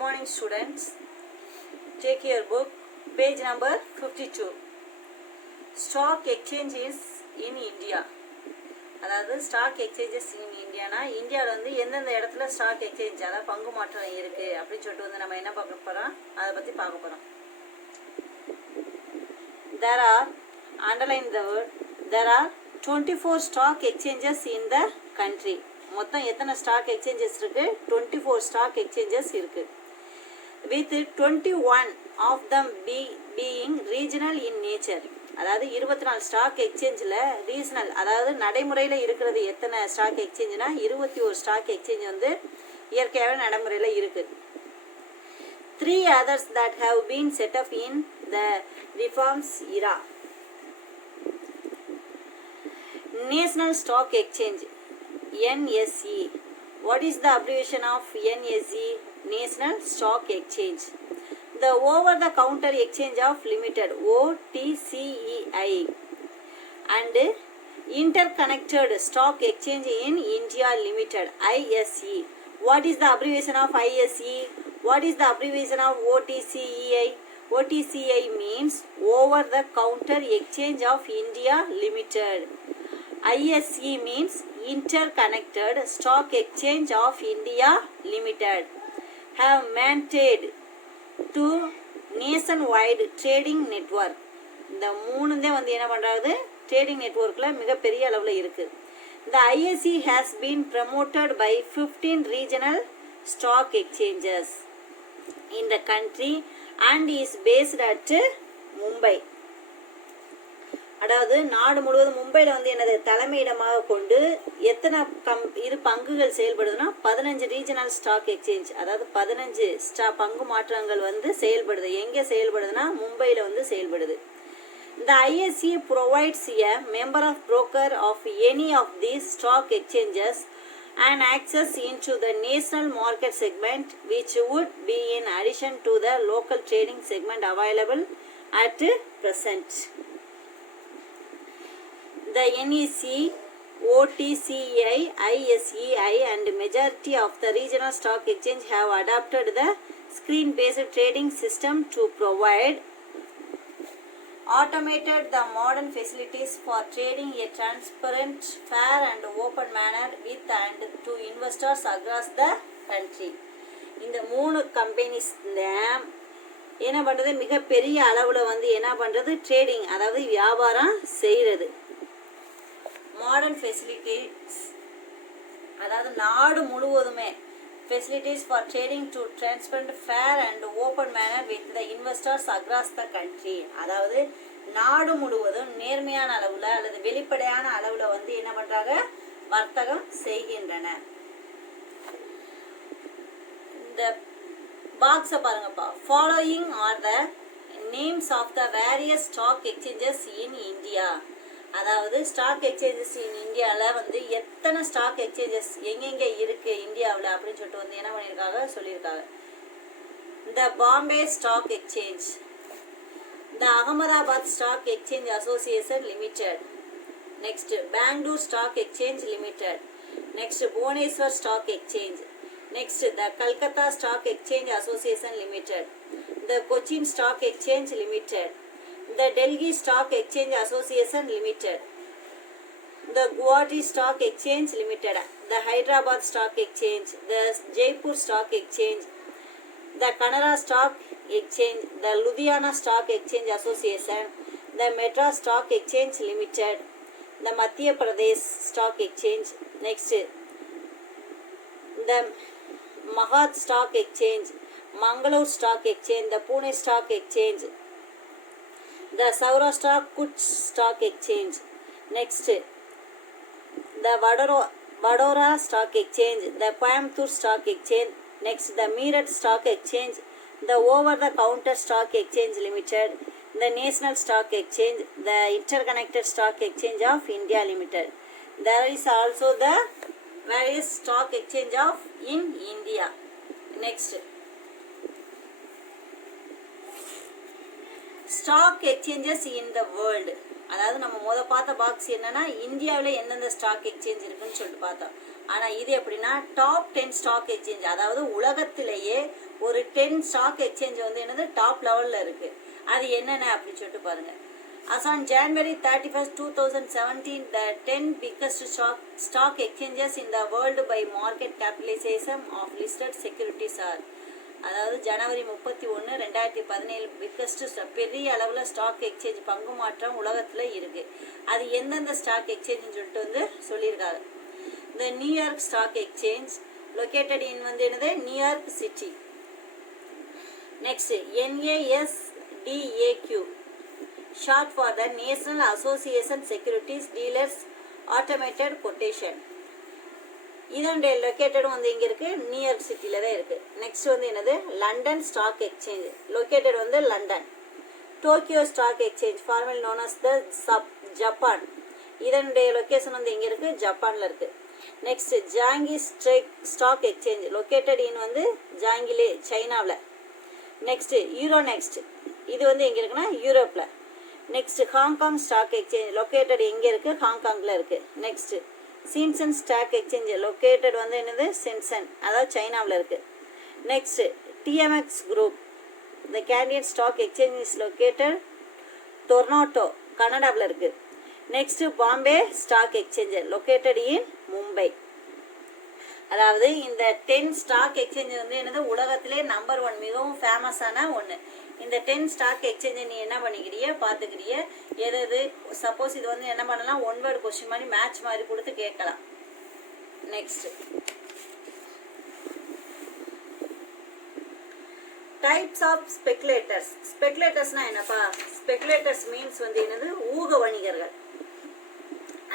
morning students. Take your book, page number 52. Stock exchanges in India. அதாவது stock exchanges இன் Indiana இந்தியாவில் வந்து எந்தெந்த இடத்துல ஸ்டாக் எக்ஸ்சேஞ்ச் அதாவது பங்கு மாற்றம் இருக்குது அப்படின்னு சொல்லிட்டு வந்து நம்ம என்ன பார்க்க போகிறோம், அதை பற்றி பார்க்க போகிறோம். There are, underline the word, there are 24 stock exchanges in the country. மொத்தம் எத்தனை ஸ்டாக் எக்ஸ்சேஞ்சஸ் இருக்குது? 24 ஸ்டாக் எக்ஸ்சேஞ்சஸ் இருக்குது. With 21 of them being regional in nature. அதாவது 24 ஸ்டாக் எக்ஸ்சேஞ்சில் ரீஜனல், அதாவது நடைமுறையில் இருக்கிறது எத்தனை ஸ்டாக் எக்ஸ்சேஞ்சுனா 21 ஸ்டாக் எக்ஸ்சேஞ்ச் வந்து இயற்கையாகவே நடைமுறையில் இருக்குது. 3 others that have been set up in the reforms era. National Stock Exchange, NSE. What is the abbreviation of NSE? National Stock Exchange. The over-the-counter exchange of limited, OTCEI, and interconnected stock exchange in India limited, ISE. What is the abbreviation of ISE? What is the abbreviation of OTCEI? OTCEI means over-the-counter exchange of India limited. ISE means interconnected stock exchange of India limited. Have mandated to nationwide trading network. இந்த மூணுந்தே வந்து என்ன பண்ணுறது, trading நெட்வொர்க்கில் மிகப்பெரிய அளவில் இருக்குது. The ISE has been promoted by 15 regional stock exchanges in the country and is based at Mumbai. அதாவது நாடு முழுவதும் மும்பையில் வந்து என்னது தலைமையிடமாக கொண்டு எத்தனை பங்குகள் செயல்படுதுன்னா 15 ரீஜனல் ஸ்டாக் எக்ஸ்சேஞ்ச், அதாவது 15 பங்கு மாற்றங்கள் வந்து செயல்படுது. எங்கே செயல்படுதுன்னா மும்பையில் வந்து செயல்படுது. The ISE provides a member of broker of any of these stock exchanges and access into the national market segment, which would be in addition to the local trading segment available at present. The NSE, OTCEI, ISEI and majority of the regional stock exchange have adopted the screen-based trading system to provide automated the modern facilities for trading a transparent, fair and open manner with and to investors across the country. இந்த மூணு companies என்ன பண்ணுறது, மிகப்பெரிய அளவில் வந்து என்ன பண்ணுறது, trading அதாவது வியாபாரம் செய்கிறது. மாடர்ன் ஃபெசிலிட்டிஸ், அதாவது நாடு முழுவதுமே facilities for trading to transparent fair and open manner with the investors across the country. அதாவது நாடு முழுவதும் நேர்மையான அளவில் அல்லது வெளிப்படையான அளவில் வந்து என்ன பண்ணுறாங்க, வர்த்தகம் செய்கின்றன. இந்த பாக்ஸை பாருங்கப்பா. Following are the names of the various stock exchanges in India. அதாவது ஸ்டாக் எக்ஸ்சேஞ்சஸ் இன் இந்தியாவில் வந்து எத்தனை ஸ்டாக் எக்ஸ்சேஞ்சஸ் எங்கெங்கே இருக்குது இந்தியாவில் அப்படின்னு சொல்லிட்டு வந்து என்ன பண்ணியிருக்காங்க சொல்லியிருக்காங்க. The Bombay stock exchange, the Ahmedabad stock exchange association limited, next Bangalore stock exchange limited, next Bhubaneswar stock exchange, next the Calcutta stock exchange association limited, the Cochin stock exchange limited, the Delhi Stock Exchange Association Limited, the Guwahati Stock Exchange Limited, the Hyderabad Stock Exchange, the Jaipur Stock Exchange, the Kannada Stock Exchange, the Ludhiana Stock Exchange Association, the Madras Stock Exchange Limited, the Madhya Pradesh Stock Exchange, next the Mahad Stock Exchange, Mangalore Stock Exchange, the Pune Stock Exchange, the Saurashtra Kutch Stock Exchange, next the Vadodara Stock Exchange, the Coimbatore Stock Exchange, next the Meerut Stock Exchange, the Over-the-Counter Stock Exchange Limited, the National Stock Exchange, the Interconnected Stock Exchange of India Limited. There is also the various stock exchange of in India. Next, stock exchanges in the world. அதாவது நம்ம பார்த்த box என்னன்னா இந்தியாவில் எந்தெந்த stock exchange இருக்குன்னு சொல்லிட்டு பார்த்தோம். ஆனால் இது எப்படின்னா டாப் 10 ஸ்டாக் எக்ஸ்சேஞ்ச், அதாவது உலகத்திலேயே ஒரு 10 ஸ்டாக் எக்ஸ்சேஞ்ச் வந்து என்னது டாப் லெவலில் இருக்குது. அது என்னென்ன அப்படின்னு சொல்லிட்டு பாருங்கள். As on January 31st, 2017, the 10 biggest stock exchanges in the world by market capitalization of listed securities are. அதாவது ஜனவரி 31, 2017 பிக்கஸ்ட் பெரிய அளவில் ஸ்டாக் எக்ஸ்சேஞ்ச் பங்கு மாற்றம் உலகத்தில் இருக்குது. அது எந்தெந்த ஸ்டாக் எக்ஸ்சேஞ்சுன்னு சொல்லிட்டு வந்து சொல்லியிருக்காங்க. இந்த New York stock exchange located in வந்து என்னது New York city. Next NASDAQ short for the National Association Securities Dealers Automated Quotation. இதனுடைய லொக்கேட்டடும் வந்து இங்கே இருக்குது, நியூயார்க் சிட்டியில் தான் இருக்குது. நெக்ஸ்ட் வந்து என்னது லண்டன் ஸ்டாக் எக்ஸ்சேஞ்ச் லொக்கேட்டட் வந்து London. Tokyo stock exchange formal known as the Japan. இதனுடைய லொக்கேஷன் வந்து இங்கே இருக்குது, ஜப்பானில் இருக்குது. Next Shanghai stock exchange located in வந்து ஜாங்கிலே சைனாவில். நெக்ஸ்ட் யூரோநெக்ஸ்ட் இது வந்து எங்கே இருக்குன்னா யூரோப்பில். Next Hong Kong stock exchange located எங்கே இருக்குது, ஹாங்காங்கில் இருக்குது. Next Shenzhen stock exchange located வந்து என்னது சின்சன், அதாவது சைனாவில் இருக்குது. Next TMX group the Canadian stock exchange is located Toronto கனடாவில் இருக்குது. Next Bombay stock exchange located in Mumbai. அதாவது இந்த 10 ஸ்டாக் எக்ஸ்சேஞ்ச் வந்து என்னது உலகத்திலே நம்பர் 1 மிகவும் ஃபேமஸான ஒன்று. இந்த 10 ஸ்டாக் எக்ஸ்சேஞ்சை நீ என்ன பண்ணிக்கிறிய பார்த்துக்கிறிய. எது சப்போஸ் இது வந்து என்ன பண்ணலாம், ஒன் வேர்டு கொஸ்டின் மாதிரி மேட்ச் மாதிரி கொடுத்து கேட்கலாம். Next types of speculators. ஸ்பெகுலேட்டர்ஸ்னா என்னப்பா, ஸ்பெகுலேட்டர்ஸ் மீன்ஸ் வந்து என்னது ஊக வணிகர்கள்.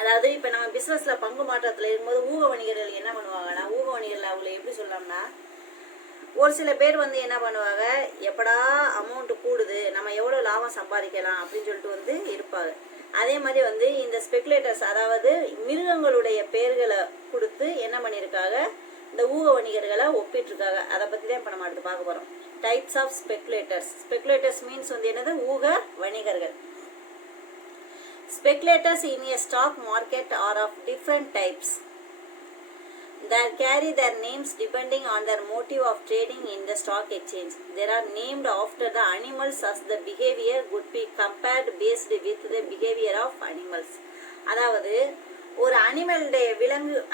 அதாவது இப்போ நம்ம பிஸ்னஸில் பங்கு மாற்றத்தில் இருக்கும்போது ஊக வணிகர்கள் என்ன பண்ணுவாங்கன்னா, ஊக வணிகர்கள் அவங்கள எப்படி சொல்லலாம்னா, ஒரு சில பேர் வந்து என்ன பண்ணுவாங்க, எப்படா அமௌண்ட்டு கூடுது நம்ம எவ்வளோ லாபம் சம்பாதிக்கலாம் அப்படின்னு சொல்லிட்டு வந்து இருப்பாங்க. அதே மாதிரி வந்து இந்த ஸ்பெகுலேட்டர்ஸ் அதாவது மிருகங்களுடைய பெயர்களை கொடுத்து என்ன பண்ணியிருக்காங்க, இந்த ஊக வணிகர்களை ஒப்பிட்டிருக்காங்க. அதை பற்றி தான் இப்போ நம்ம அடுத்து பார்க்க போகிறோம். Types of speculators. Speculators means வந்து என்னது ஊக வணிகர்கள். Speculators in a stock market are of different types. They carry their names depending on their motive of trading in the stock exchange. They are named after the animals as the behavior would be compared based with the behavior of animals. அதாவது ஒரு அனிமலுடைய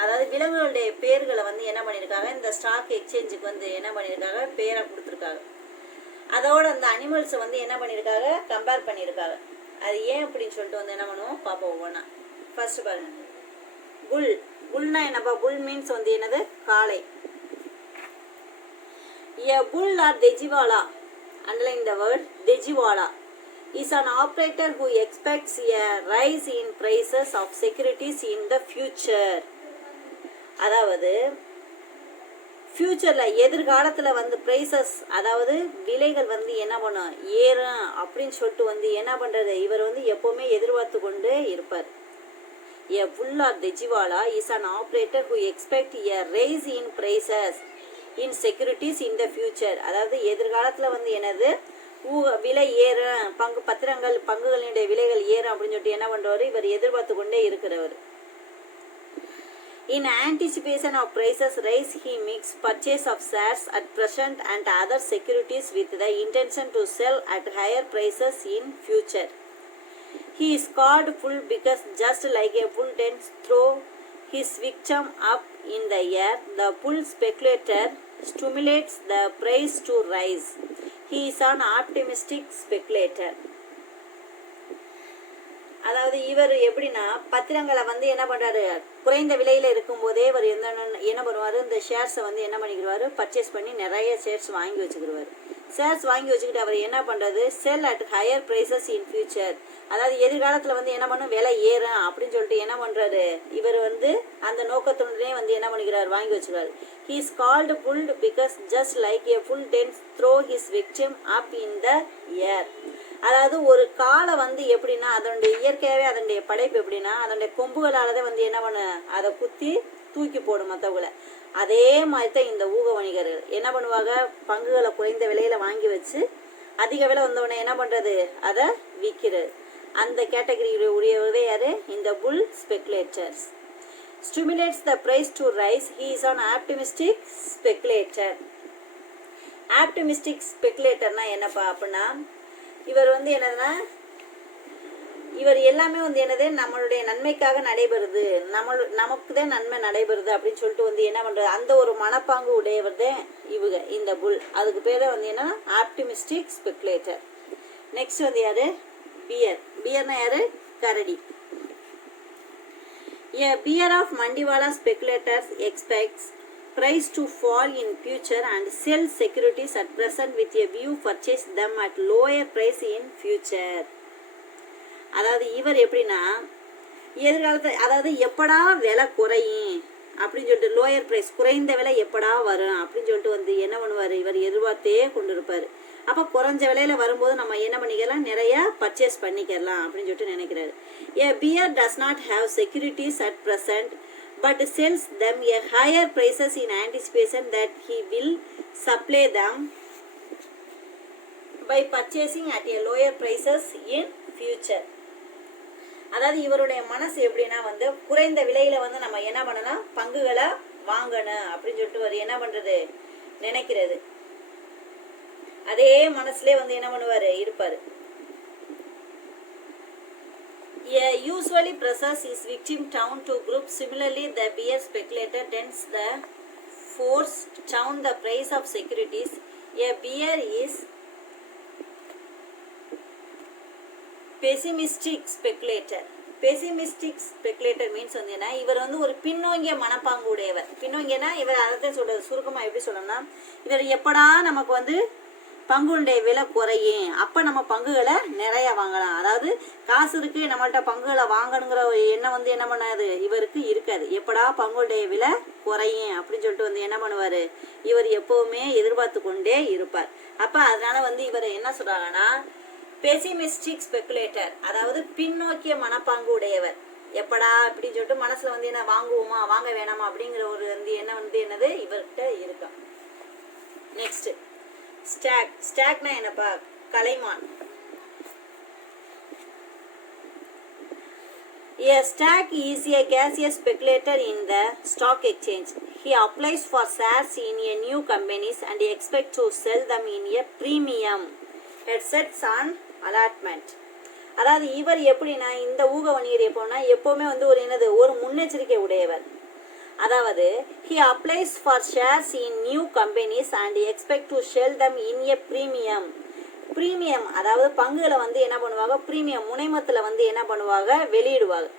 அதாவது விலங்குகளுடைய பேர்களை வந்து என்ன பண்ணியிருக்காங்க, இந்த stock எக்ஸ்சேஞ்சுக்கு வந்து என்ன பண்ணியிருக்காங்க, பேரை கொடுத்துருக்காங்க. அதோட அந்த அனிமல்ஸை வந்து என்ன பண்ணியிருக்காங்க, கம்பேர் பண்ணியிருக்காங்க. அது ஏன் அப்படின்னு சொல்லிட்டு வந்து என்ன பண்ணுவோம் பார்ப்போம் ஒவ்வொன்றா. ஃபர்ஸ்ட் பாருங்க, புல். புல்னா என்னப்பா, புல் மீன்ஸ் வந்து என்னது காளை. A bull or Dejiwala, underline the word Dejiwala, is an operator who expects a rise in prices of securities in the future. அதாவது ஃப்யூச்சரில் எதிர்காலத்தில் வந்து ப்ரைஸஸ் அதாவது விலைகள் வந்து என்ன பண்ணும் ஏறும் அப்படின்னு சொல்லிட்டு வந்து என்ன பண்ணுறது, இவர் வந்து எப்போவுமே எதிர்பார்த்து கொண்டு இருப்பார். A bull or Dejiwala is an operator who expects a rise in prices in securities in the future. அதாவது எதிர்காலத்தில் வந்து என்னது விலை ஏறும், பங்குகளினுடைய விலைகள் ஏறும் அப்படின்னு சொல்லிட்டு என்ன பண்ணுறவர், இவர் எதிர்பார்த்து கொண்டே இருக்கிறவர். In anticipation of prices rise, he makes purchase of shares at present and other securities with the intention to sell at higher prices in future. He is called bull because just like a bull tends to throw his victim up in the air, the bull speculator stimulates the price to rise. He is an optimistic speculator. அதாவது இவர் எப்படின்னா பத்திரங்களை வந்து என்ன பண்ணுறாரு, குறைந்த விலையில் இருக்கும்போதே இவர் என்ன பண்ணுவார், இந்த ஷேர்ஸை வந்து என்ன பண்ணிக்கிடுவார், பர்ச்சேஸ் பண்ணி நிறைய ஷேர்ஸ் வாங்கி வச்சுக்கிடுவார். ஷேர்ஸ் வாங்கி வச்சுக்கிட்டு அவர் என்ன பண்ணுறது, sell at higher prices in future. அதாவது எதிர்காலத்தில் வந்து என்ன பண்ணும், விலை ஏறும் அப்படின்னு சொல்லிட்டு என்ன பண்ணுறாரு, இவர் வந்து அந்த நோக்கத்துடனே வந்து என்ன பண்ணிக்கிறார், வாங்கி வச்சுக்கிறார். He is called bull because just like a bull tends to throw his victim up in the air. அதாவது ஒரு காளை வந்து எப்படின்னா அதனுடைய இயற்கையாகவே அதனுடைய படைப்பு எப்படின்னா அதனுடைய கொம்புகளால் தான் வந்து என்ன பண்ண அதை குத்தி தூக்கி போடும் மற்றவங்களை. அதே மாதிரி தான் இந்த ஊக வணிகர்கள் என்ன பண்ணுவாங்க, பங்குகளை குறைந்த விலையில் வாங்கி வச்சு அதிக விலை வந்தவொடனே என்ன பண்ணுறது, அதை விற்கிறது. அந்த கேட்டகரியில் உரியவரே யார், இந்த புல் speculators. Stimulates the price to rise. He is an optimistic speculator. Optimistic ஸ்பெகுலேட்டர்னா என்னப்பா அப்படின்னா இவர் வந்து என்னதுன்னா இவர் எல்லாமே வந்து என்னது நம்மளுடைய நன்மைக்காக நடைபெறுது, நமக்கு தான் நன்மை நடைபெறுது அப்படின்னு சொல்லிட்டு வந்து என்ன பண்ணுறது, அந்த ஒரு மனப்பாங்கு உடையவர் தான் இந்த புல். அதுக்கு பேர் வந்து என்னன்னா ஆப்டிமிஸ்டிக் ஸ்பெகுலேட்டர். நெக்ஸ்ட் வந்து யாரு, பியர்னா யாரு, கரடி. A bear of Mandiwala speculators expects price to fall in future and sell securities at present with a view purchase them at lower price in future. அதாவது இவர் எப்படின்னா எதிர்காலத்தை, அதாவது எப்படா விலை குறையும் அப்படின்னு சொல்லிட்டு, லோயர் ப்ரைஸ் குறைந்த விலை எப்படா வரும் அப்படின்னு சொல்லிட்டு வந்து என்ன பண்ணுவார், இவர் எதிர்பார்த்தே கொண்டு இருப்பார். அப்போ குறைஞ்ச விலையில வரும்போது நம்ம என்ன பண்ணிக்கலாம், நிறைய பர்ச்சேஸ் பண்ணிக்கலாம் அப்படின்னு சொல்லிட்டு நினைக்கிறாரு. A bear does not have securities at present but sells them a higher prices in anticipation that he will supply them by purchasing at a lower prices in future. அதாவது இவருடைய மனசு எப்படின்னா வந்து குறைந்த விலையில வந்து நம்ம என்ன பண்ணலாம், பங்குகளை வாங்கணும் அப்படின்னு சொல்லிட்டு ஒரு என்ன பண்றது, நினைக்கிறது. அதே மனசுல வந்து என்ன பண்ணுவாரு, இருப்பாரு. Usually pressures his victim down to groups. Similarly, the bear speculator tends the force down the price of securities. A bear is pessimistic speculator. Pessimistic speculator means வந்து என்ன, இவர் வந்து ஒரு பின்னோங்கிய மனப்பாங்கு உடையவர். பின்னோங்கியனா இவர் அதை சொல்றது சுருக்கமாக எப்படி சொல்லணும்னா, இவர் எப்படா நமக்கு வந்து பங்குடைய விலை குறையும், அப்போ நம்ம பங்குகளை நிறைய வாங்கலாம். அதாவது காசு இருக்கு நம்மள்கிட்ட பங்குகளை வாங்கணுங்கிற ஒரு எண்ணம் வந்து என்ன பண்ணாது, இவருக்கு இருக்காது. எப்படா பங்குடைய விலை குறையும் அப்படின்னு சொல்லிட்டு வந்து என்ன பண்ணுவார், இவர் எப்போவுமே எதிர்பார்த்து கொண்டே இருப்பார். அப்போ அதனால வந்து இவர் என்ன சொல்கிறாங்கன்னா பெசிமிஸ்டிக் ஸ்பெகுலேட்டர், அதாவது பின்னோக்கிய மனப்பாங்கு உடையவர். எப்படா அப்படின்னு சொல்லிட்டு மனசில் வந்து என்ன வாங்குவோமா வாங்க வேணாமா அப்படிங்கிற ஒரு வந்து என்ன வந்து என்னது இவர்கிட்ட இருக்கும். நெக்ஸ்ட் ஸ்டாக்னா என்னப்பா, கலைமான். A stack is a gaseous speculator in the stock exchange. He applies for shares in a new companies and expects to sell them in a premium. It sets on allotment. அதாவது இவர் எப்படின்னா இந்த ஊக வணிகர் எப்போனா எப்போவுமே வந்து ஒரு என்னது ஒரு முன்னெச்சரிக்கை உடையவர். அதாவது he applies for shares in new companies and expect to sell them in a premium. Premium அதாவது பங்குகளை வந்து என்ன பண்ணுவாங்க, பிரீமியம் முனைமத்தில் வந்து என்ன பண்ணுவாங்க, வெளியிடுவாங்க.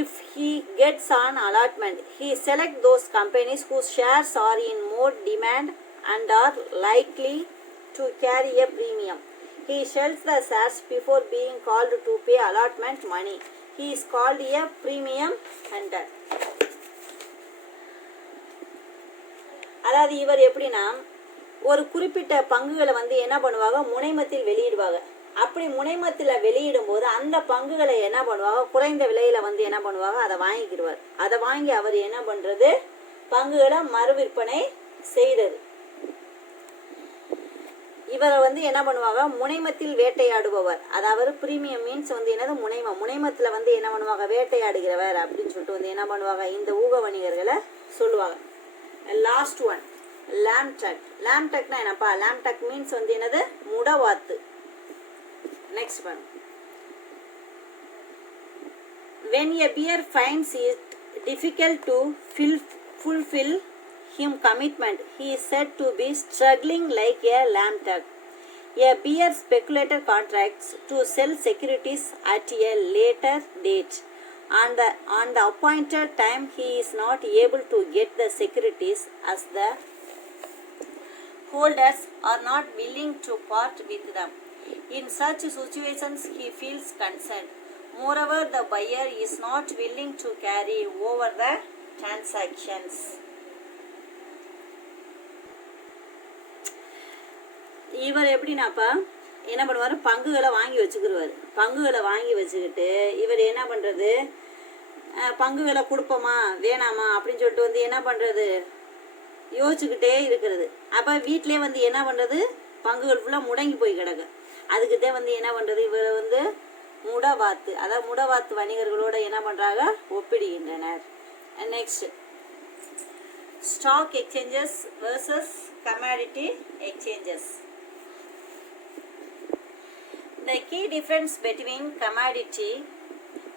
If he gets an allotment, he select those companies whose shares are in more demand and are likely to carry a premium. He sells the shares before being called to pay allotment money. He is called a premium hunter. அதாவது இவர் எப்படின்னா ஒரு குறிப்பிட்ட பங்குகளை வந்து என்ன பண்ணுவாங்க, முனைமத்தில் வெளியிடுவாங்க. அப்படி முனைமத்தில் வெளியிடும் போது அந்த பங்குகளை என்ன பண்ணுவாங்க, குறைந்த விலையில வந்து என்ன பண்ணுவாங்க, அதை வாங்கிக்கிடுவார். அதை வாங்கி அவர் என்ன பண்றது, பங்குகளை மறு விற்பனை செய்யறது. இவரை வந்து என்ன பண்ணுவாங்க, முனைமத்தில் வேட்டையாடுபவர். அதாவது பிரீமியம் மீன்ஸ் வந்து என்னது, முனைமத்தில் வந்து என்ன பண்ணுவாங்க, வேட்டையாடுகிறவர் அப்படின்னு சொல்லிட்டு வந்து என்ன பண்ணுவாங்க, இந்த ஊக வணிகர்களை சொல்லுவாங்க. Last one லாம்டக். லாம்டக்னா என்னப்பா, லாம்டக் மீன்ஸ் வந்து என்னது, முடவாத்து. Next one, when a bear finds it difficult to fulfill him commitment, he is said to be struggling like a lamb-tuck. A bear speculator contracts to sell securities at a later date. On the appointed time, he is not able to get the securities as the holders are not willing to part with them. In such situations, he feels concerned. Moreover, the buyer is not willing to carry over the transactions. இவர் எப்படின்னாப்பா என்ன பண்ணுவார், பங்குகளை வாங்கி வச்சுக்கிடுவார். பங்குகளை வாங்கி வச்சுக்கிட்டு இவர் என்ன பண்ணுறது, பங்குகளை கொடுப்போமா வேணாமா அப்படின்னு சொல்லிட்டு வந்து என்ன பண்ணுறது, யோசிச்சுக்கிட்டே இருக்கிறது. அப்போ வீட்டிலே வந்து என்ன பண்ணுறது, பங்குகள் ஃபுல்லாக முடங்கி போய் கிடக்கு. அதுக்குதான் வந்து என்ன பண்ணுறது, இவர் வந்து முடவாத்து, அதாவது முடவாத்து வணிகர்களோட என்ன பண்ணுறாங்க, ஒப்பிடுகின்றனர். Next, stock exchanges versus commodity exchanges. The key difference between commodity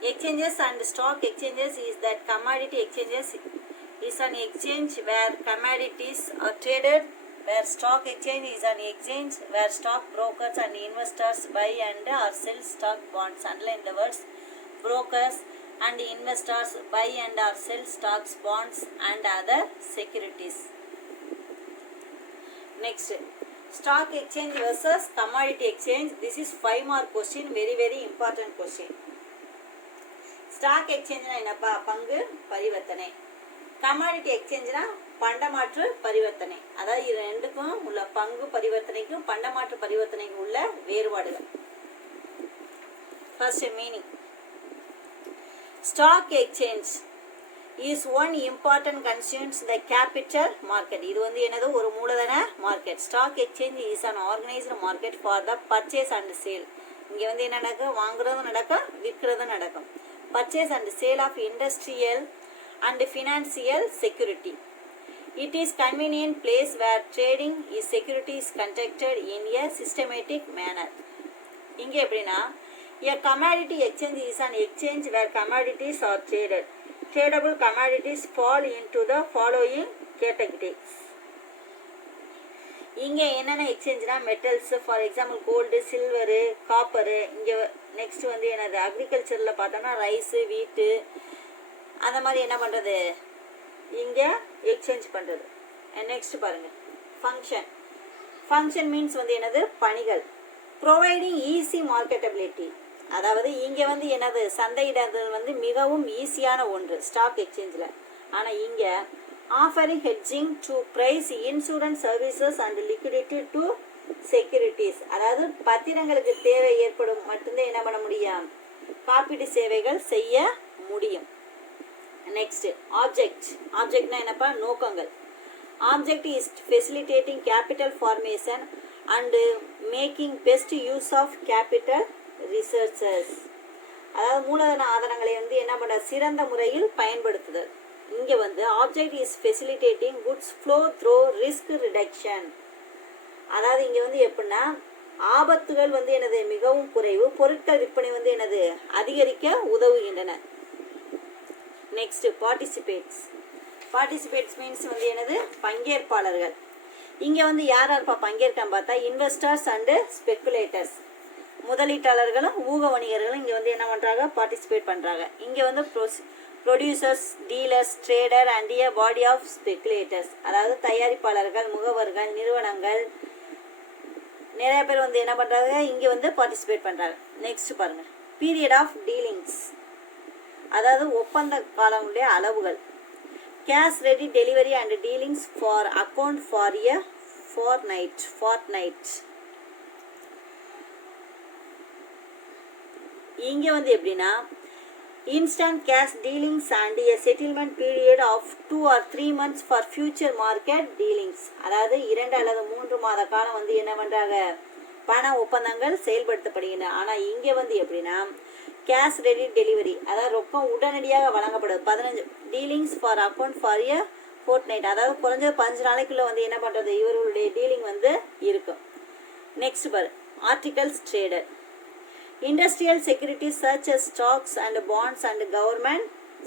exchanges and stock exchanges is that commodity exchanges is an exchange where commodities are traded, where stock exchange is an exchange where stock brokers and investors buy and or sell stock bonds. Underline the words brokers and investors buy and or sell stocks, bonds and other securities. Next, stock exchange versus commodity exchange. This is 5 mark question, very important question. Stock exchange na enappa பங்கு பரிவர்த்தனை, commodity exchange na பண்டமாற்று பரிவர்த்தனை. அதாவது இது ரெண்டுக்கும் உள்ள பங்கு பரிவர்த்தனைக்கும் பண்டமாற்று பரிவர்த்தனைக்கும் உள்ள வேறுபாடுகள். First meaning, stock exchange is one important constituents the capital market. இது வந்து என்னது ஒரு மூலதன market. Stock exchange is an organized market for the purchase and sale. இங்க வந்து என்ன நடக்கும், வாங்குறதும் நடக்கும் விற்கிறதும் நடக்கும். Purchase and sale of industrial and financial security. It is convenient place where trading is securities conducted in a systematic manner. இங்க எப்படின்னா, a commodity exchange is an exchange where commodities are traded. Tradable commodities fall into the following categories. இங்கே என்னென்ன எக்ஸ்சேஞ்ச்னா metals, for example gold, silver, copper. இங்கே next வந்து என்னது அக்ரிகல்ச்சரில் பார்த்தோம்னா rice, வீட்டு, அந்த மாதிரி என்ன பண்ணுறது இங்கே எக்ஸ்சேஞ்ச் பண்ணுறது. நெக்ஸ்ட் பாருங்கள் ஃபங்க்ஷன். ஃபங்க்ஷன் மீன்ஸ் வந்து என்னது பணிகள். ப்ரொவைடிங் ஈஸி மார்க்கெட்டபிலிட்டி, அதாவது இங்கே வந்து என்னது சந்தையிடுதல் வந்து மிகவும் ஈஸியான ஒன்று ஸ்டாக் எக்ஸ்சேஞ்சில். ஆனால் இங்கே offering hedging to price, insurance services and liquidity to securities, அதாவது பத்திரங்களுக்கு தேவை ஏற்படும் மட்டும்தான் என்ன பண்ண முடியும், காப்பீட்டு சேவைகள் செய்ய முடியும். Next object. ஆப்ஜெக்ட்னா என்னப்பா நோக்கங்கள். Object is facilitating capital formation and making best use of capital researches, அதாவது மூலதன ஆதாரங்களை வந்து என்ன பண்ண சிறந்த முறையில் பயன்படுத்துதல். இங்கே வந்து object is facilitating goods flow through risk reduction, அதாவது இங்கே வந்து எப்படின்னா ஆபத்துகள் வந்து எனது மிகவும் குறைவு, பொருட்கள் விற்பனை வந்து எனது அதிகரிக்க உதவுகின்றன. Next participates. பார்ட்டிசிபேட்ஸ் மீன்ஸ் வந்து எனது பங்கேற்பாளர்கள். இங்கே வந்து யார் யார்ப்பா பங்கேற்கான்னு பார்த்தா இன்வெஸ்டர்ஸ் அண்டு ஸ்பெக்குலேட்டர்ஸ், முதலீட்டாளர்களும் ஊக வணிகர்களும் இங்கே வந்து என்ன பண்ணுறாங்க பார்ட்டிசிபேட் பண்ணுறாங்க. இங்கே வந்து producers, dealers, trader and a body of speculators, அதாவது தயாரிப்பாளர்கள், முகவர்கள், நிறுவனங்கள் நிறைய பேர் வந்து என்ன பண்ணுறாங்க இங்கே வந்து பார்ட்டிசிபேட் பண்ணுறாங்க. நெக்ஸ்ட் பாருங்கள் பீரியட் ஆஃப் டீலிங்ஸ், அதாவது ஒப்பந்த காலங்களுடைய அளவுகள். Cash ready delivery and dealings for account for a fortnight. இங்கே வந்து எப்படின்னா instant cash dealings and a settlement period of 2 or 3 months for future market dealings, அதாவது 2 அல்லது 3 மாத காலம் வந்து என்ன பண்ணுறாங்க பண ஒப்பந்தங்கள் செயல்படுத்தப்படுகின்றன. ஆனால் இங்கே வந்து எப்படின்னா கேஷ் ரெடி டெலிவரி, அதாவது ரொக்கம் உடனடியாக வழங்கப்படுது. 15 dealings for account for a Fortnite, அதாவது குறைஞ்சது 15 நாளைக்குள்ளே வந்து என்ன பண்ணுறது இவர்களுடைய டீலிங் வந்து இருக்கும். Next for articles traded. Industrial securities such as stocks and bonds and government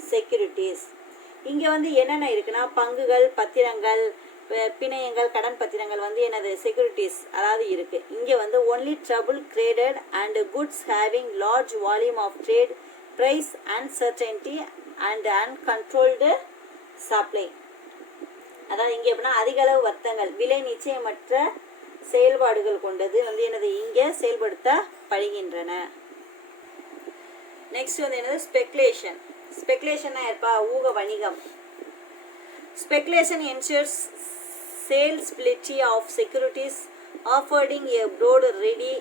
securities. இங்கே வந்து என்னென்ன இருக்குன்னா பங்குகள், பத்திரங்கள், பிணையங்கள், கடன் பத்திரங்கள் வந்து என்னது செக்யூரிட்டிஸ் அதாவது இருக்குது. இங்கே வந்து only trouble traded and goods having large volume of trade, price uncertainty and uncontrolled supply, அதாவது இங்கே எப்படின்னா அதிக அளவு வர்த்தகங்கள், விலை நிச்சயமற்ற செயல்பாடுகள் கொண்டது வந்து என்னது இங்கே செயல்படுத்தப்படுகின்றன. நெக்ஸ்ட் வந்து என்னது ஸ்பெகுலேஷன். ஸ்பெகுலேஷன்னா இருப்பா ஊக வணிகம். Speculation ensures saleability of securities affording a broad ready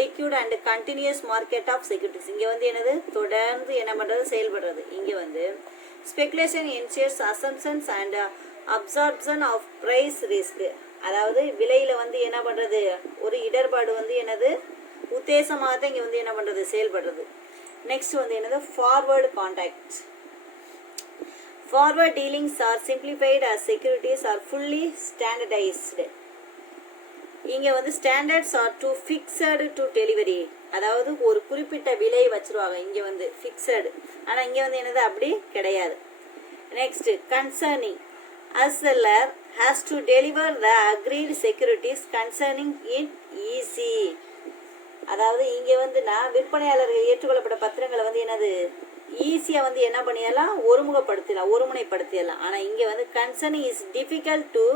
liquid and continuous market of securities. இங்கே வந்து என்னது தொடர்ந்து என்ன பண்ணுறது செயல்படுறது. இங்கே வந்து speculation ensures assumptions and absorption of price risk, அதாவது விலையில் வந்து என்ன பண்ணுறது ஒரு இடர்பாடு வந்து என்னது உத்தேசமாக தான் இங்கே வந்து என்ன பண்ணுறது செயல்படுறது. நெக்ஸ்ட் வந்து என்னது forward contract. Forward dealings are simplified as securities are fully standardized. இங்கே வந்து standards R to fixed to delivery, அதாவது ஒரு குறிப்பிட்ட விலை வச்சுருவாங்க இங்கே வந்து ஃபிக்ஸடு. ஆனால் இங்கே வந்து என்னது அப்படி கிடையாது. Next concerning as seller has to deliver the agreed securities concerning it easy. அதாவது இங்கே வந்து நான் விற்பனையாளர்கள் ஏற்றுக்கொள்ளப்பட்ட பத்திரங்களை வந்து என்னது ஈஸியாக வந்து என்ன பண்ணிடலாம், ஒருமுனைப்படுத்திடலாம். ஆனால் இங்கே வந்து concerning is difficult to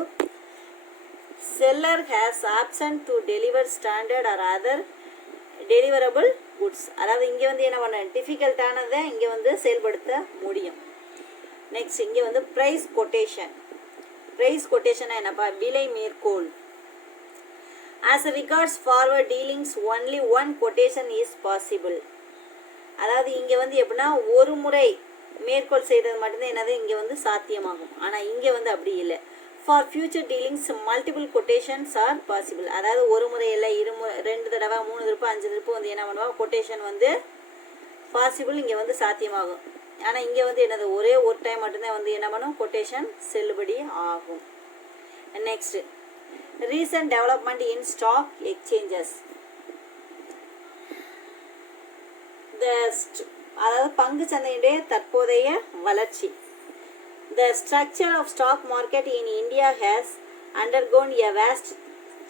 seller has option to deliver standard or other deliverable goods. அதாவது இங்கே வந்து என்ன பண்ண டிஃபிகல்ட்டானதை இங்கே வந்து செயல்படுத்த முடியும். நெக்ஸ்ட் இங்கே வந்து ப்ரைஸ் கொட்டேஷன். ப்ரைஸ் கொட்டேஷன் என்னப்பா, விலை மேற்கோள். as regards forward dealings only one quotation is possible. அதாவது இங்கே வந்து எப்படின்னா ஒரு முறை மேற்கோள் செய்கிறது மட்டும்தான் என்னது இங்கே வந்து சாத்தியமாகும். ஆனால் இங்கே வந்து அப்படி இல்லை. For future dealings multiple quotations are possible. அதாவது ஒரு முறை இல்லை, 2 தடவை 3 திருப்பு 5 திருப்பு வந்து என்ன பண்ணுவாங்க, கொட்டேஷன் வந்து பாசிபிள் இங்கே வந்து சாத்தியமாகும். ஆனால் இங்கே வந்து என்னது ஒரே ஒரு டைம் மட்டும்தான் வந்து என்ன பண்ணும், கொட்டேஷன் செல்லுபடி ஆகும். Next recent development in stock exchanges. அதாவது பங்கு சந்தையுடைய தற்போதைய வளர்ச்சி. The structure of stock market in India has undergone a vast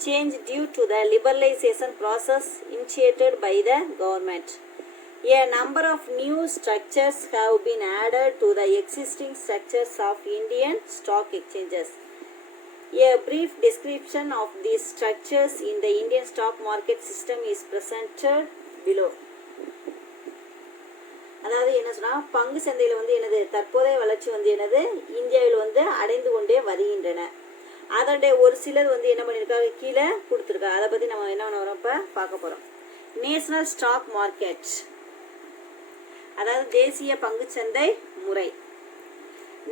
change due to the liberalization process initiated by the government. A number of new structures have been added to the existing structures of Indian stock exchanges. A brief description of these structures in the Indian stock market system is presented below. அதாவது என்ன சொன்னால் பங்கு சந்தையில் வந்து என்னது தற்போதைய வளர்ச்சி வந்து என்னது இந்தியாவில் வந்து அடைந்து கொண்டே வருகின்றன. அதோடைய ஒரு சிலர் வந்து என்ன பண்ணியிருக்காங்க கீழே கொடுத்துருக்காங்க. அதை பற்றி நம்ம என்ன பண்ண வரோம் இப்போ பார்க்க போகிறோம். நேஷனல் ஸ்டாக் மார்க்கெட், அதாவது தேசிய பங்குச்சந்தை முறை.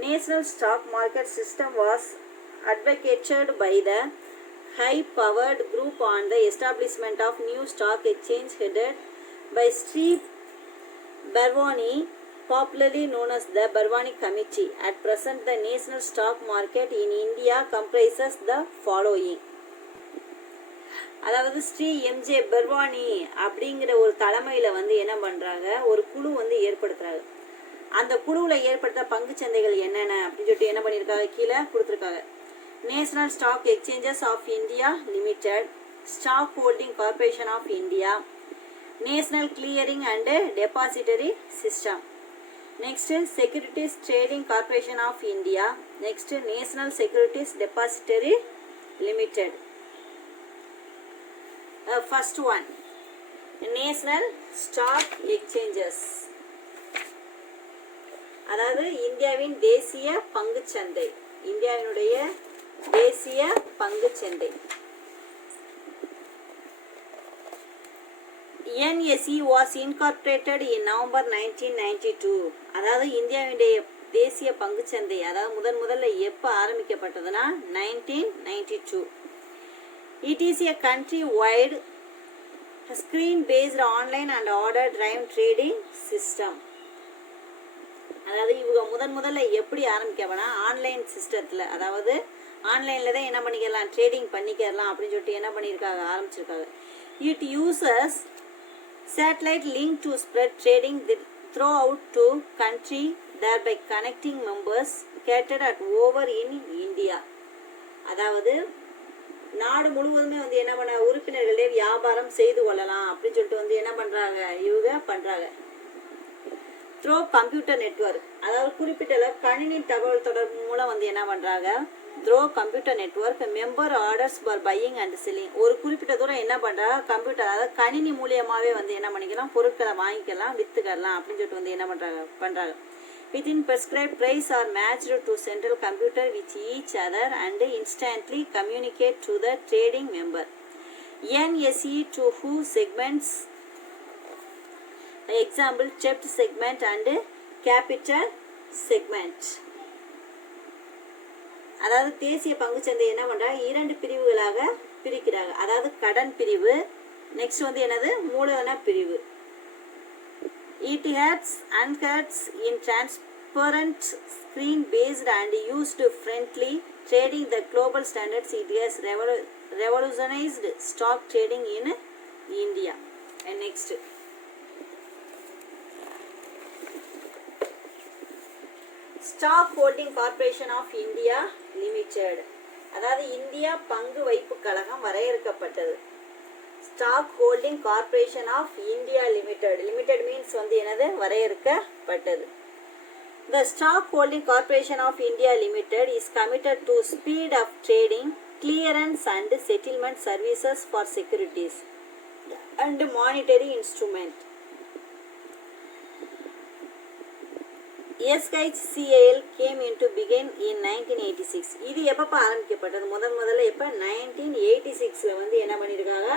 National stock market system was advocated by the high-powered group on the establishment of new stock exchange headed by Sri Barwani, popularly known as the Barwani Committee. At present, the national stock market in India comprises the following. அதாவது Sri MJ Barwani அப்படிங்கிற ஒரு தலைமையில் வந்து என்ன பண்ணுறாங்க, ஒரு குழு வந்து ஏற்படுத்துகிறாங்க. அந்த குழுவில் ஏற்படுத்த பங்கு சந்தைகள் என்னென்ன அப்படின்னு சொல்லிட்டு என்ன பண்ணியிருக்காங்க கீழே கொடுத்துருக்காங்க. National stock exchanges of India limited, stock holding corporation of India, national clearing and depository system. Next securities trading corporation of India. Next national securities depository limited. First one, national stock exchanges, அதாவது இந்தியாவின் தேசிய பங்குச்சந்தை, இந்தியாவினுடைய தேசிய பங்குச்சந்தை. NSE was incorporated in November 1992. அதாவது இந்தியாவினுடைய தேசிய பங்குச்சந்தை அதாவது முதல்ல எப்போ ஆரம்பிக்கப்பட்டதுன்னா 1992. It is a country-wide screen-based online and order-driven trading system. அதாவது இவங்க முதல்ல எப்படி ஆரம்பிக்கப்பனா ஆன்லைன் சிஸ்டத்தில், அதாவது ஆன்லைனில் தான் என்ன பண்ணிக்கலாம் ட்ரேடிங் பண்ணிக்கலாம் அப்படின்னு சொல்லிட்டு என்ன பண்ணியிருக்காங்க ஆரம்பிச்சிருக்காங்க. It uses satellite link to spread trading throughout to country, thereby connecting members scattered at over in India. அதாவது நாடு முழுவதுமே வந்து என்ன பண்ண உறுப்பினர்களே வியாபாரம் செய்து கொள்ளலாம் அப்படின்னு சொல்லிட்டு வந்து என்ன பண்ணுறாங்க இவங்க பண்ணுறாங்க. த்ரோ கம்ப்யூட்டர் நெட்வொர்க், அதாவது குறிப்பிட்ட கணினி தகவல் தொடர்பு மூலம் வந்து என்ன பண்ணுறாங்க throw computer network member orders for buying and selling. ஒரு குறிப்பிட்ட தூரம் என்ன பண்ணுறாங்க கம்ப்யூட்டர், அதாவது கணினி மூலியமாகவே வந்து என்ன பண்ணிக்கலாம் பொருட்களை வாங்கிக்கலாம் விற்றுக்கலாம் அப்படின்னு சொல்லிட்டு வந்து என்ன பண்ணுறாங்க. Within prescribed price are matched to central computer with each other and instantly communicate to the trading member. NSE to who segments, example checked segment and capital segment. அதாவது தேசிய பங்குச்சந்தை என்ன பண்ணுறாங்க 2 பிரிவுகளாக பிரிக்கிறாங்க. அதாவது கடன் பிரிவு, நெக்ஸ்ட் வந்து என்னது மூலதன பிரிவு. It has uncuts in transparent, screen-based and used friendly trading the global standards. It has revolutionized stock trading in India. And next, Stock Holding Corporation of India Limited. அதாவது இந்தியா பங்கு வைப்பு கழகம் வரையறுக்கப்பட்டது. Stock holding corporation of India limited. Limited means வந்து என்னது, வரையறுக்கப்பட்டது. The Stock Holding Corporation of India Limited is committed to speed of trading, clearance and settlement services for securities and monetary instrument. SHCAL came into begin in 1986. இது எப்போ ஆரம்பிக்கப்பட்டது? முதல்ல எப்போ? 1986ல் வந்து என்ன பண்ணியிருக்காங்க,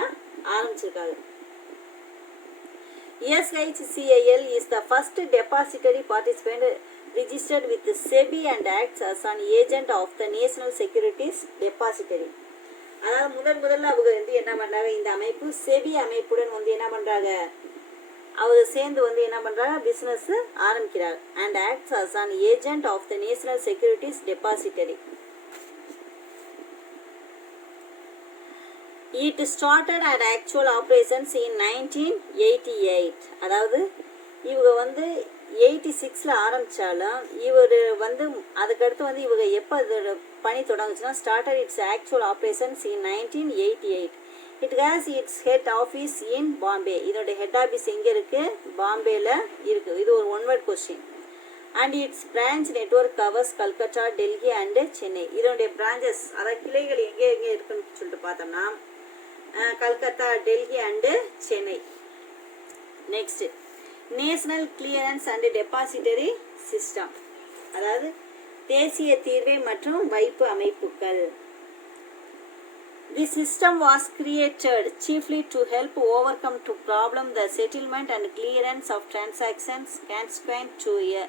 ஆரம்பிச்சிருக்காங்க. SHCAL is the first depository participant registered with SEBI and acts as an agent of the National Securities Depository. அதாவது முதல்ல அவங்க வந்து என்ன பண்ணுறாங்க, இந்த அமைப்பு செபி அமைப்புடன் வந்து என்ன பண்ணுறாங்க, அவங்க சேர்ந்து வந்து என்ன பண்ணுறாங்க, பிஸ்னஸ் ஆரம்பிக்கிறாங்க. And acts as an agent of the National Securities Depository. It started at actual operations in 1988. அதாவது இவங்க வந்து 86ல் ஆரம்பித்தாலும் இவர் வந்து அதுக்கடுத்து வந்து இவங்க எப்போ இதோட பணி தொடங்குச்சுன்னா, started its actual operations in 1988. It has its head office in Bombay. இதோட ஹெட் ஆஃபீஸ் எங்கே இருக்குது? பாம்பேயில் இருக்குது. இது ஒரு one word question. And its branch network covers Calcutta, Delhi and Chennai. இதனுடைய பிரான்ச்சஸ், அதாவது கிளைகள் எங்கே இருக்குன்னு சொல்லிட்டு பார்த்தோம்னா Calcutta, Delhi and Chennai. Next, national clearance and depository system. அதாவது தேசிய தீர்வை மற்றும் வைப்பு அமைப்புகள். This system was created chiefly to help overcome to problem the settlement and clearance of transactions consequent to a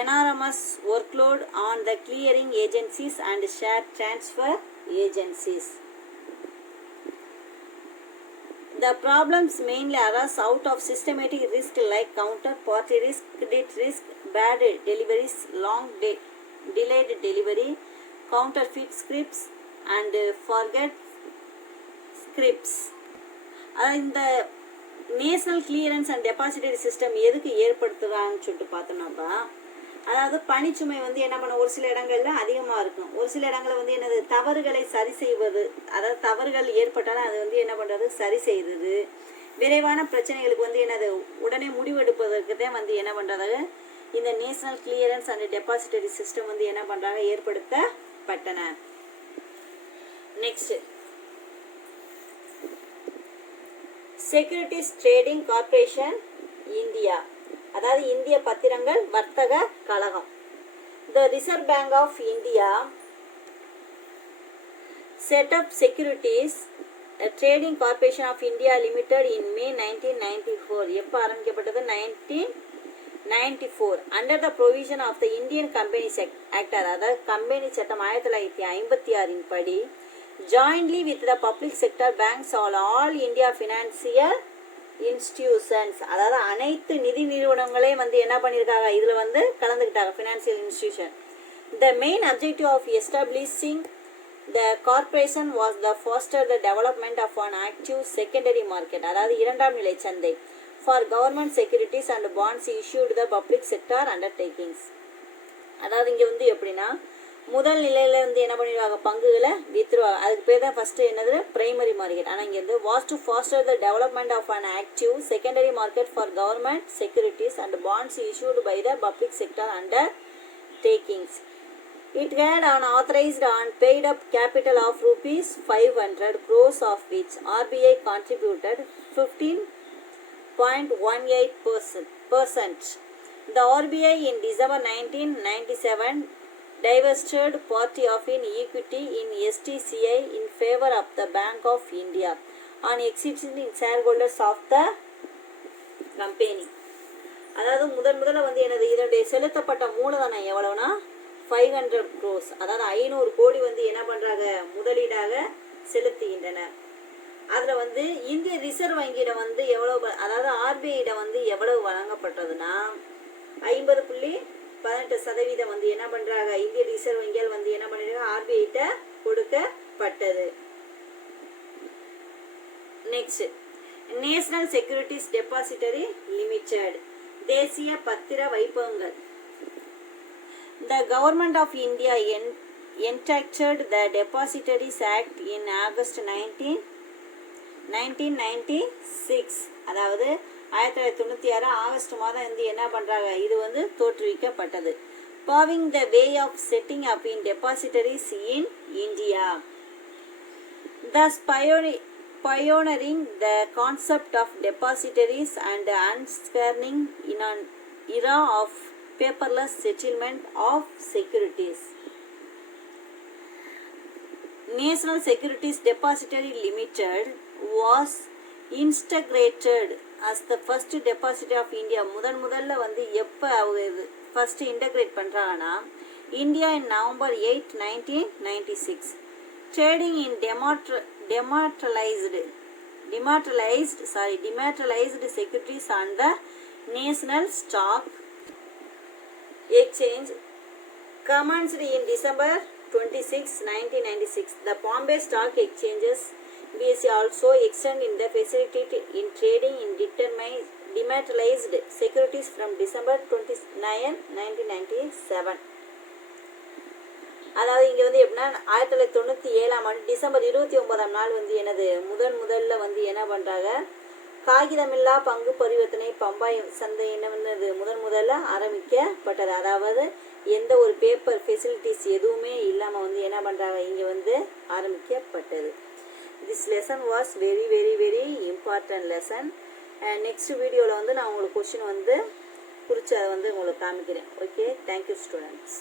enormous workload on the clearing agencies and share transfer agencies. The problems mainly arose out of systematic risk like counterparty risk, credit risk, bad deliveries, long delayed delivery, counterfeit scripts and forget scripts. இந்த national clearance and depository system எதுக்கு ஏற்படுத்துகிறான்னு சொல்லிட்டு பார்த்தோம்னாப்பா, அதாவது பணிச்சுமை வந்து என்ன பண்ண, ஒரு சில இடங்கள்ல அதிகமாக இருக்கும், ஒரு சில இடங்களில் வந்து என்னது, தவறுகளை சரி செய்வது. அதாவது தவறுகள் ஏற்பட்டாலும் அது வந்து என்ன பண்ணுறது, சரி செய்கிறது. விரைவான பிரச்சனைகளுக்கு வந்து என்னது, உடனே முடிவெடுப்பதற்கு தான் வந்து என்ன பண்ணுறது, இந்த national clearance and depository system வந்து என்ன பண்ணுறாங்க, ஏற்படுத்தப்பட்டன. Next, securities trading corporation India. அதாவது இந்திய பத்திரங்கள் வர்த்தக கழகம். The Reserve Bank of India set up Securities Trading Corporation of India Limited in May 1994. எப்போ ஆரம்பிக்கப்பட்டது? 1994. Under the provision of the Indian Companies Act, அதாவது கம்பெனி சட்டம் 1956 படி jointly with the public sector banks all India financial institutions, அதாவது அனைத்து நிதி நிறுவனங்களே வந்து என்ன பண்ணியிருக்காங்க, இதில் வந்து கலந்துக்கிட்டாங்க, financial institution. The main objective of establishing the corporation was the foster the development of an active secondary market, அதாவது இரண்டாம் நிலை சந்தை for government securities and bonds issued the public sector undertakings. அதாவது இங்கே வந்து எப்படின்னா, முதல் நிலையில் வந்து என்ன பண்ணிடுவாங்க, பங்குகளை விற்றுருவாங்க. அதுக்கு பேர் தான் ஃபஸ்ட்டு என்னது, பிரைமரி மார்க்கெட். ஆனால் இங்கே வந்து was to foster the development of an active secondary market for government securities and bonds issued by the public sector undertakings. It had an authorized and paid up capital of rupees 500 crores, of which RBI contributed 15.18%. The RBI in December 1997 divested party of in equity in STCI in favor of the Bank of India on existing shareholders of the company. அதாவது முதல்ல வந்து என்னது, இதனுடைய செலுத்தப்பட்ட மூலதனம் எவ்வளவுனா 500 crores, அதாவது 500 கோடி வந்து என்ன பண்ணுறாங்க, முதலீடாக செலுத்துகின்றனர். அதில் வந்து இந்திய ரிசர்வ் வங்கியிடம் வந்து எவ்வளோ, அதாவது ஆர்பிஐயிடம் வந்து எவ்வளவு வழங்கப்பட்டதுன்னா 18% வந்து என்ன பண்றாங்க, இந்திய ரிசர்வ் வங்கியால் வந்து என்ன பண்ணிருக்காங்க, ஆர்பிஐட்ட கொடுக்கப்பட்டது. Next, national securities depository limited, தேசிய பத்திர வைப்பகங்கள். The Government of India enacted the Depositories Act in August 1996. அதாவது 1996 ஆகஸ்ட் மாதம் வந்து என்ன பண்றாங்க, இது வந்து தோற்றுவிக்கப்பட்டது. Paving the way of setting up in depositories in India, thus pioneering the concept of depositories and ushering in an era of paperless settlement of securities. National Securities Depository Limited was integrated as the first depository of India. முதல்ல வந்து எப்போ அவங்க first integrate பண்ணுறாங்கன்னா, India in November 8, 1996. Trading in dematerialized securities on the National Stock Exchange commenced in December 26, 1996. The Bombay Stock Exchanges BSE also extended the facility in trading in dematerialized securities from December 29, 1997. அதாவது இங்கே வந்து எப்படின்னா 1997 December 29 வந்து என்னது முதல்ல வந்து என்ன பண்ணுறாங்க, காகிதமில்லா பங்கு பரிவர்த்தனை பம்பாய் சந்தை என்ன பண்ணது முதல்ல ஆரம்பிக்கப்பட்டது. அதாவது எந்த ஒரு பேப்பர் ஃபெசிலிட்டிஸ் எதுவுமே இல்லாமல் வந்து என்ன பண்ணுறாங்க, இங்கே வந்து ஆரம்பிக்கப்பட்டது. This lesson was very very very important lesson. Next வீடியோவில் வந்து நான் உங்களுக்கு கொஸ்டின் வந்து குறித்து அதை வந்து உங்களுக்கு காமிக்கிறேன். Okay, thank you students.